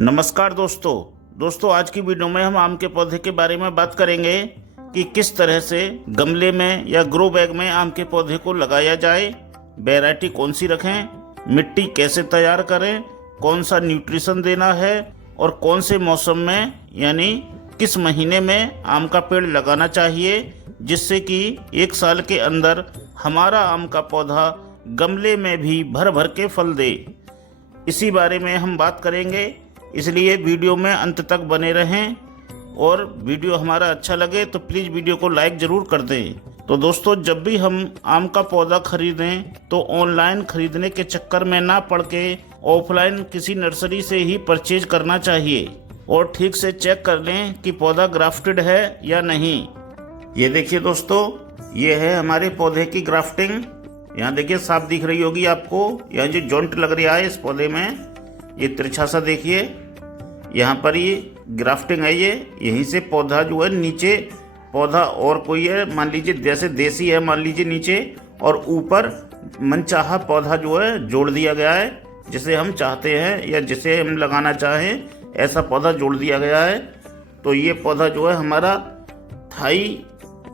नमस्कार दोस्तों आज की वीडियो में हम आम के पौधे के बारे में बात करेंगे कि किस तरह से गमले में या ग्रो बैग में आम के पौधे को लगाया जाए, वैरायटी कौन सी रखें, मिट्टी कैसे तैयार करें, कौन सा न्यूट्रिशन देना है और कौन से मौसम में यानी किस महीने में आम का पेड़ लगाना चाहिए जिससे कि एक साल के अंदर हमारा आम का पौधा गमले में भी भर भर के फल दे। इसी बारे में हम बात करेंगे, इसलिए वीडियो में अंत तक बने रहें और वीडियो हमारा अच्छा लगे तो प्लीज़ वीडियो को लाइक ज़रूर कर दें। तो दोस्तों, जब भी हम आम का पौधा खरीदें तो ऑनलाइन खरीदने के चक्कर में ना पड़ के ऑफलाइन किसी नर्सरी से ही परचेज करना चाहिए और ठीक से चेक कर लें कि पौधा ग्राफ्टेड है या नहीं। ये देखिए दोस्तों, ये है हमारे पौधे की ग्राफ्टिंग। यहाँ देखिए साफ दिख रही होगी आपको, यहाँ जो जॉइंट लग रहा है इस पौधे में, ये तिरछा सा देखिए, यहाँ पर ये ग्राफ्टिंग है। ये यहीं से पौधा जो है नीचे पौधा और कोई है, मान लीजिए जैसे देसी है मान लीजिए नीचे, और ऊपर मनचाहा पौधा जो है जोड़ दिया गया है, जिसे हम चाहते हैं या जिसे हम लगाना चाहें ऐसा पौधा जोड़ दिया गया है। तो ये पौधा जो है हमारा थाई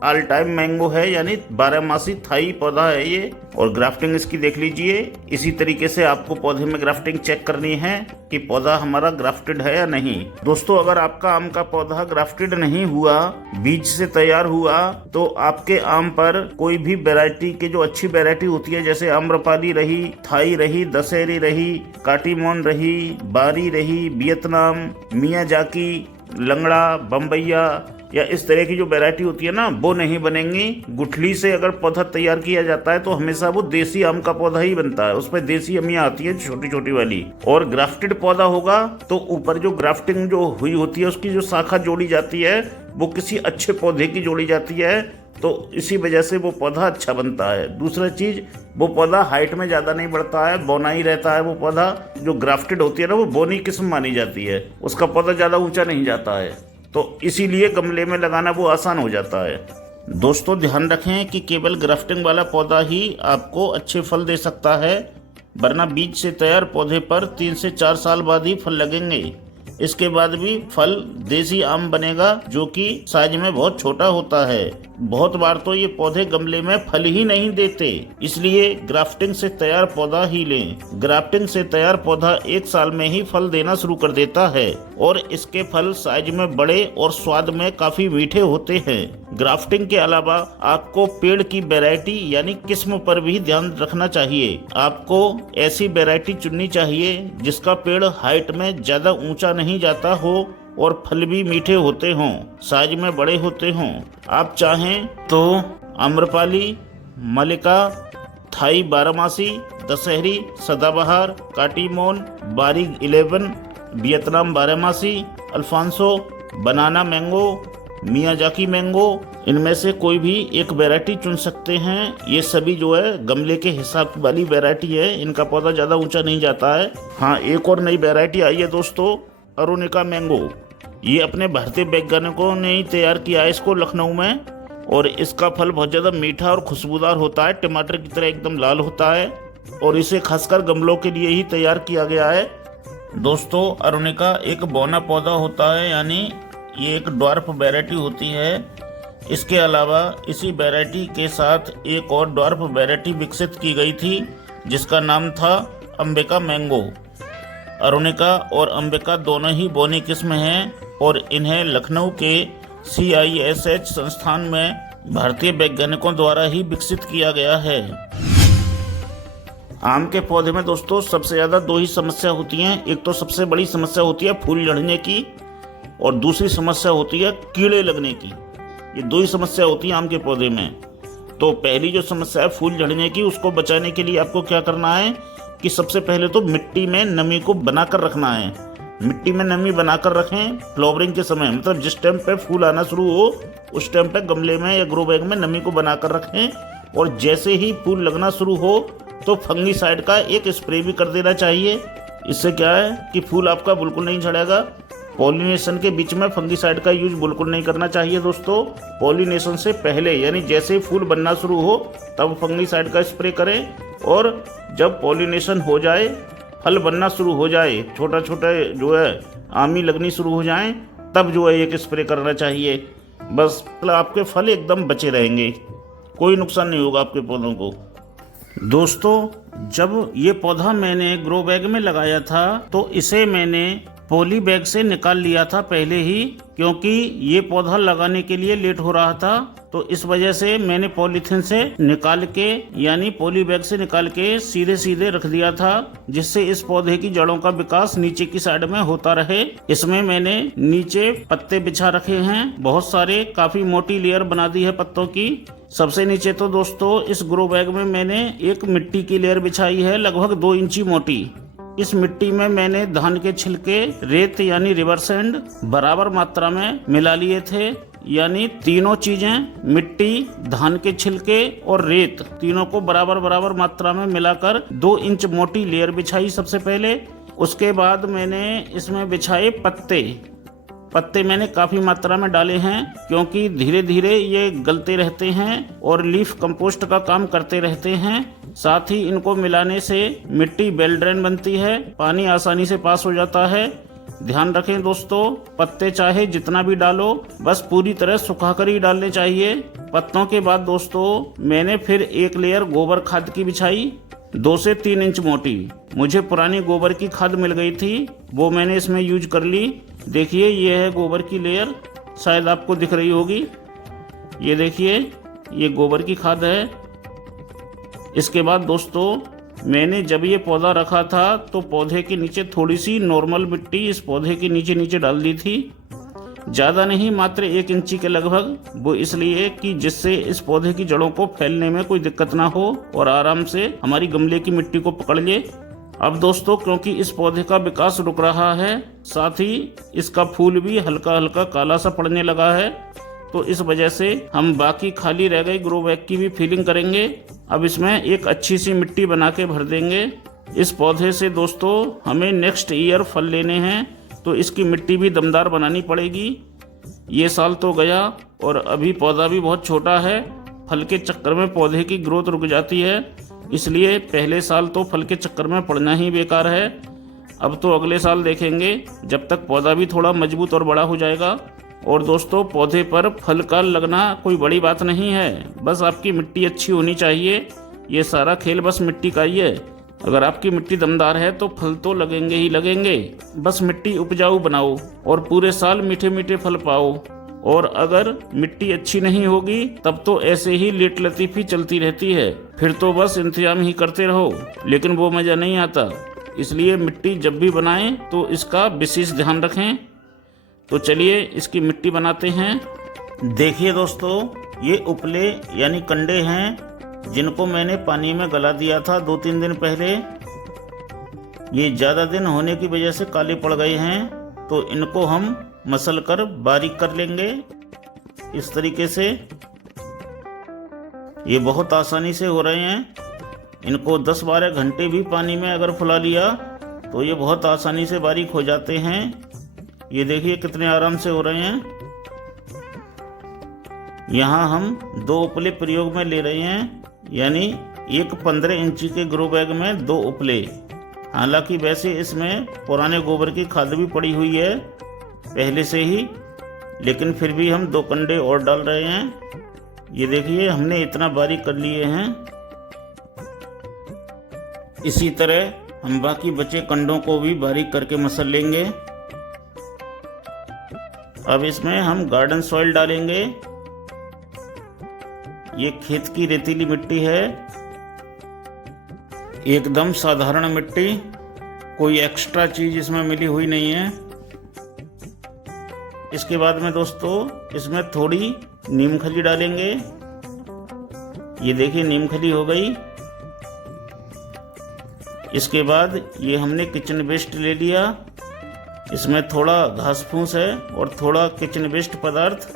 ऑल टाइम मैंगो है, यानी 12 मासी थाई पौधा है ये। और ग्राफ्टिंग इसकी देख लीजिए। इसी तरीके से आपको पौधे में ग्राफ्टिंग चेक करनी है कि पौधा हमारा ग्राफ्टेड है या नहीं। दोस्तों, अगर आपका आम का पौधा ग्राफ्टेड नहीं हुआ, बीज से तैयार हुआ, तो आपके आम पर कोई भी वैरायटी के जो अच्छी वैरायटी होती है, जैसे आम्रपाली रही, थाई रही, दशहरी रही, काटीमोन रही, बारी रही, वियतनाम, मियाजाकी, लंगड़ा, बम्बैया, या इस तरह की जो वैरायटी होती है ना, वो नहीं बनेंगी। गुठली से अगर पौधा तैयार किया जाता है तो हमेशा वो देसी आम का पौधा ही बनता है, उसमें देसी अमियाँ आती है छोटी छोटी वाली। और ग्राफ्टेड पौधा होगा तो ऊपर जो ग्राफ्टिंग जो हुई होती है उसकी जो शाखा जोड़ी जाती है वो किसी अच्छे पौधे की जोड़ी जाती है, तो इसी वजह से वो पौधा अच्छा बनता है। दूसरा चीज, वो पौधा हाइट में ज़्यादा नहीं बढ़ता है, बौना ही रहता है। वो पौधा जो ग्राफ्टेड होती है ना, वो बौनी किस्म मानी जाती है, उसका पौधा ज़्यादा ऊंचा नहीं जाता है, तो इसीलिए गमले में लगाना वो आसान हो जाता है। दोस्तों, ध्यान रखें कि केवल ग्राफ्टिंग वाला पौधा ही आपको अच्छे फल दे सकता है, वरना बीज से तैयार पौधे पर 3 से 4 साल बाद ही फल लगेंगे। इसके बाद भी फल देसी आम बनेगा, जो कि साइज में बहुत छोटा होता है। बहुत बार तो ये पौधे गमले में फल ही नहीं देते, इसलिए ग्राफ्टिंग से तैयार पौधा ही लें। ग्राफ्टिंग से तैयार पौधा 1 साल में ही फल देना शुरू कर देता है और इसके फल साइज में बड़े और स्वाद में काफी मीठे होते हैं। ग्राफ्टिंग के अलावा आपको पेड़ की वैरायटी यानी किस्म पर भी ध्यान रखना चाहिए। आपको ऐसी वैरायटी चुननी चाहिए जिसका पेड़ हाइट में ज्यादा ऊंचा नहीं जाता हो और फल भी मीठे होते हों, साइज में बड़े होते हों। आप चाहें तो आम्रपाली, मलिका, थाई 12 मासी, दशहरी, सदाबहार, काटीमोन, बारी 11, वियतनाम 12 मासी, Alphonso, banana mango, Miyazaki mango, इनमें से कोई भी एक वैरायटी चुन सकते हैं। ये सभी जो है गमले के हिसाब वाली वैरायटी है, इनका पौधा ज़्यादा ऊंचा नहीं जाता है। हाँ, एक और नई वैरायटी आई है दोस्तों, अरुणिका मैंगो। ये अपने भारतीय वैज्ञानिकों ने ही तैयार किया है इसको लखनऊ में, और इसका फल बहुत ज़्यादा मीठा और खुशबूदार होता है, टमाटर की तरह एकदम लाल होता है, और इसे खासकर गमलों के लिए ही तैयार किया गया है। दोस्तों, अरुणिका एक बौना पौधा होता है, यानी ये एक ड्वार्फ वैरायटी होती है। इसके अलावा इसी वैरायटी के साथ एक और ड्वार्फ वैरायटी विकसित की गई थी जिसका नाम था अंबिका मैंगो। अरुणिका और अंबिका दोनों ही बौनी किस्म हैं और इन्हें लखनऊ के CISH संस्थान में भारतीय वैज्ञानिकों द्वारा ही विकसित किया गया है। आम के पौधे में दोस्तों सबसे ज़्यादा 2 ही समस्या होती हैं। एक तो सबसे बड़ी समस्या होती है फूल झड़ने की, और दूसरी समस्या होती है कीड़े लगने की। ये 2 ही समस्या होती है आम के पौधे में। तो पहली जो समस्या है फूल झड़ने की, उसको बचाने के लिए आपको क्या करना है कि सबसे पहले तो मिट्टी में नमी को बनाकर रखना है। मिट्टी में नमी बनाकर रखें फ्लावरिंग के समय, मतलब जिस टाइम पे फूल आना शुरू हो उस टाइम पे गमले में या ग्रो बैग में नमी को बनाकर रखें। और जैसे ही फूल लगना शुरू हो तो फंगीसाइड का एक स्प्रे भी कर देना चाहिए। इससे क्या है कि फूल आपका बिल्कुल नहीं झड़ेगा। पॉलिनेशन के बीच में फंगीसाइड का यूज बिल्कुल नहीं करना चाहिए दोस्तों। पॉलिनेशन से पहले यानी जैसे ही फूल बनना शुरू हो तब फंगीसाइड का स्प्रे करें, और जब पॉलिनेशन हो जाए फल बनना शुरू हो जाए, छोटा छोटा जो है आमी लगनी शुरू हो जाएं, तब जो है एक स्प्रे करना चाहिए। बस मतलब आपके फल एकदम बचे रहेंगे, कोई नुकसान नहीं होगा आपके पौधों को। दोस्तों, जब ये पौधा मैंने ग्रो बैग में लगाया था तो इसे मैंने पॉली बैग से निकाल लिया था पहले ही, क्योंकि ये पौधा लगाने के लिए लेट हो रहा था। तो इस वजह से मैंने पॉलीथीन से निकाल के, यानी पॉली बैग से निकाल के सीधे सीधे रख दिया था, जिससे इस पौधे की जड़ों का विकास नीचे की साइड में होता रहे। इसमें मैंने नीचे पत्ते बिछा रखे हैं बहुत सारे, काफी मोटी लेयर बना दी है पत्तों की। सबसे नीचे तो दोस्तों इस ग्रो बैग में मैंने एक मिट्टी की लेयर बिछाई है लगभग 2 इंची मोटी। इस मिट्टी में मैंने धान के छिलके, रेत यानी रिवर सैंड बराबर मात्रा में मिला लिए थे, यानी तीनों चीजें, मिट्टी, धान के छिलके और रेत, तीनों को बराबर बराबर मात्रा में मिलाकर 2 इंच मोटी लेयर बिछाई सबसे पहले। उसके बाद मैंने इसमें बिछाए पत्ते मैंने काफ़ी मात्रा में डाले हैं, क्योंकि धीरे धीरे ये गलते रहते हैं और लीफ कंपोस्ट का काम करते रहते हैं। साथ ही इनको मिलाने से मिट्टी वेल ड्रेन बनती है, पानी आसानी से पास हो जाता है। ध्यान रखें दोस्तों, पत्ते चाहे जितना भी डालो, बस पूरी तरह सुखाकर ही डालने चाहिए। पत्तों के बाद दोस्तों मैंने फिर एक लेयर गोबर खाद की बिछाई, 2 से 3 इंच मोटी। मुझे पुरानी गोबर की खाद मिल गई थी, वो मैंने इसमें यूज कर ली। देखिए ये है गोबर की लेयर, शायद आपको दिख रही होगी। ये देखिए, ये गोबर की खाद है। इसके बाद दोस्तों मैंने जब ये पौधा रखा था तो पौधे के नीचे थोड़ी सी नॉर्मल मिट्टी इस पौधे के नीचे डाल दी थी, ज़्यादा नहीं, मात्र 1 इंची के लगभग। वो इसलिए कि जिससे इस पौधे की जड़ों को फैलने में कोई दिक्कत ना हो और आराम से हमारी गमले की मिट्टी को पकड़ ले। अब दोस्तों क्योंकि इस पौधे का विकास रुक रहा है, साथ ही इसका फूल भी हल्का हल्का काला सा पड़ने लगा है, तो इस वजह से हम बाकी खाली रह गई ग्रो बैग की भी फिलिंग करेंगे। अब इसमें एक अच्छी सी मिट्टी बना के भर देंगे। इस पौधे से दोस्तों हमें नेक्स्ट ईयर फल लेने हैं, तो इसकी मिट्टी भी दमदार बनानी पड़ेगी। ये साल तो गया और अभी पौधा भी बहुत छोटा है, फल के चक्कर में पौधे की ग्रोथ रुक जाती है, इसलिए पहले साल तो फल के चक्कर में पड़ना ही बेकार है। अब तो अगले साल देखेंगे, जब तक पौधा भी थोड़ा मजबूत और बड़ा हो जाएगा। और दोस्तों पौधे पर फल का लगना कोई बड़ी बात नहीं है, बस आपकी मिट्टी अच्छी होनी चाहिए। ये सारा खेल बस मिट्टी का ही है। अगर आपकी मिट्टी दमदार है तो फल तो लगेंगे ही लगेंगे। बस मिट्टी उपजाऊ बनाओ और पूरे साल मीठे मीठे फल पाओ। और अगर मिट्टी अच्छी नहीं होगी तब तो ऐसे ही लेट लतीफ़ी चलती रहती है, फिर तो बस इंतजाम ही करते रहो, लेकिन वो मज़ा नहीं आता। इसलिए मिट्टी जब भी बनाएं तो इसका विशेष ध्यान रखें। तो चलिए इसकी मिट्टी बनाते हैं। देखिए दोस्तों, ये उपले यानी कंडे हैं, जिनको मैंने पानी में गला दिया था 2-3 दिन पहले। ये ज़्यादा दिन होने की वजह से काले पड़ गए हैं, तो इनको हम मसल कर बारीक कर लेंगे इस तरीके से। ये बहुत आसानी से हो रहे हैं। इनको 10-12 घंटे भी पानी में अगर फुला लिया तो ये बहुत आसानी से बारीक हो जाते हैं। ये देखिए कितने आराम से हो रहे हैं। यहाँ हम 2 उपले प्रयोग में ले रहे हैं, यानी एक 15 इंची के ग्रो बैग में 2 उपले। हालांकि वैसे इसमें पुराने गोबर की खाद भी पड़ी हुई है पहले से ही, लेकिन फिर भी हम 2 कंडे और डाल रहे हैं। ये देखिए हमने इतना बारीक कर लिए हैं। इसी तरह हम बाकी बचे कंडों को भी बारीक करके मसल लेंगे। अब इसमें हम गार्डन सॉइल डालेंगे। ये खेत की रेतीली मिट्टी है, एकदम साधारण मिट्टी, कोई एक्स्ट्रा चीज इसमें मिली हुई नहीं है। इसके बाद में दोस्तों इसमें थोड़ी नीम खली डालेंगे। ये देखिए नीम खली हो गई। इसके बाद ये हमने किचन वेस्ट ले लिया, इसमें थोड़ा घास फूस है और थोड़ा किचन वेस्ट पदार्थ।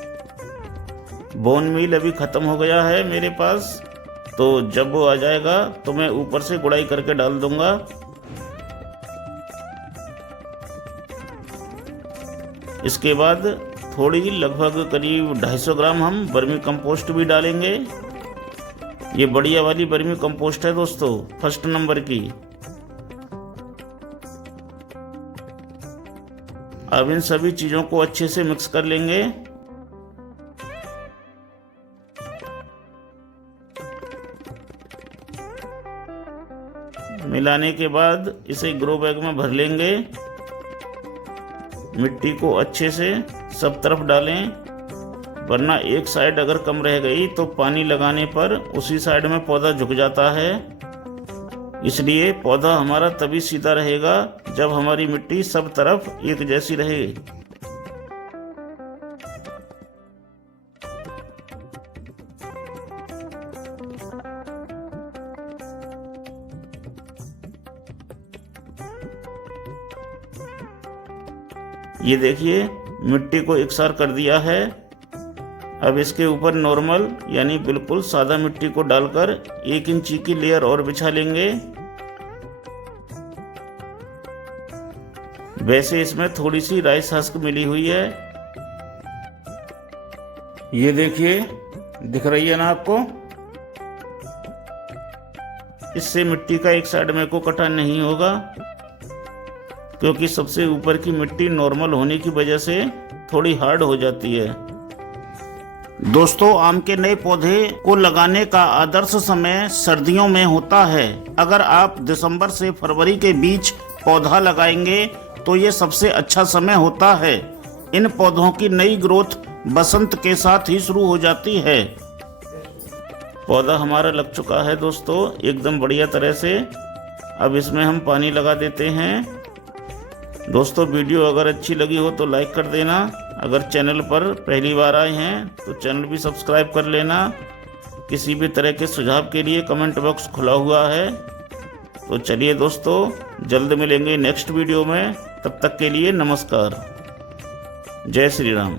बोन मील अभी ख़त्म हो गया है मेरे पास, तो जब वो आ जाएगा तो मैं ऊपर से गुड़ाई करके डाल दूंगा। इसके बाद थोड़ी लगभग करीब 250 ग्राम हम वर्मी कंपोस्ट भी डालेंगे। ये बढ़िया वाली वर्मी कंपोस्ट है दोस्तों, 1st नंबर की। अब इन सभी चीज़ों को अच्छे से मिक्स कर लेंगे। मिलाने के बाद इसे ग्रो बैग में भर लेंगे। मिट्टी को अच्छे से सब तरफ डालें, वरना एक साइड अगर कम रह गई तो पानी लगाने पर उसी साइड में पौधा झुक जाता है। इसलिए पौधा हमारा तभी सीधा रहेगा जब हमारी मिट्टी सब तरफ एक जैसी रहे। ये देखिए मिट्टी को एकसार कर दिया है। अब इसके ऊपर नॉर्मल यानी बिल्कुल सादा मिट्टी को डालकर 1 इंची की लेयर और बिछा लेंगे। वैसे इसमें थोड़ी सी राइस हस्क मिली हुई है। ये देखिए दिख रही है ना आपको। इससे मिट्टी का एक साइड में को कटा नहीं होगा, क्योंकि सबसे ऊपर की मिट्टी नॉर्मल होने की वजह से थोड़ी हार्ड हो जाती है। दोस्तों, आम के नए पौधे को लगाने का आदर्श समय सर्दियों में होता है। अगर आप दिसंबर से फरवरी के बीच पौधा लगाएंगे तो ये सबसे अच्छा समय होता है। इन पौधों की नई ग्रोथ बसंत के साथ ही शुरू हो जाती है। पौधा हमारा लग चुका है दोस्तों, एकदम बढ़िया तरह से। अब इसमें हम पानी लगा देते हैं। दोस्तों, वीडियो अगर अच्छी लगी हो तो लाइक कर देना। अगर चैनल पर पहली बार आए हैं तो चैनल भी सब्सक्राइब कर लेना। किसी भी तरह के सुझाव के लिए कमेंट बॉक्स खुला हुआ है। तो चलिए दोस्तों, जल्द मिलेंगे नेक्स्ट वीडियो में। तब तक के लिए नमस्कार। जय श्री राम।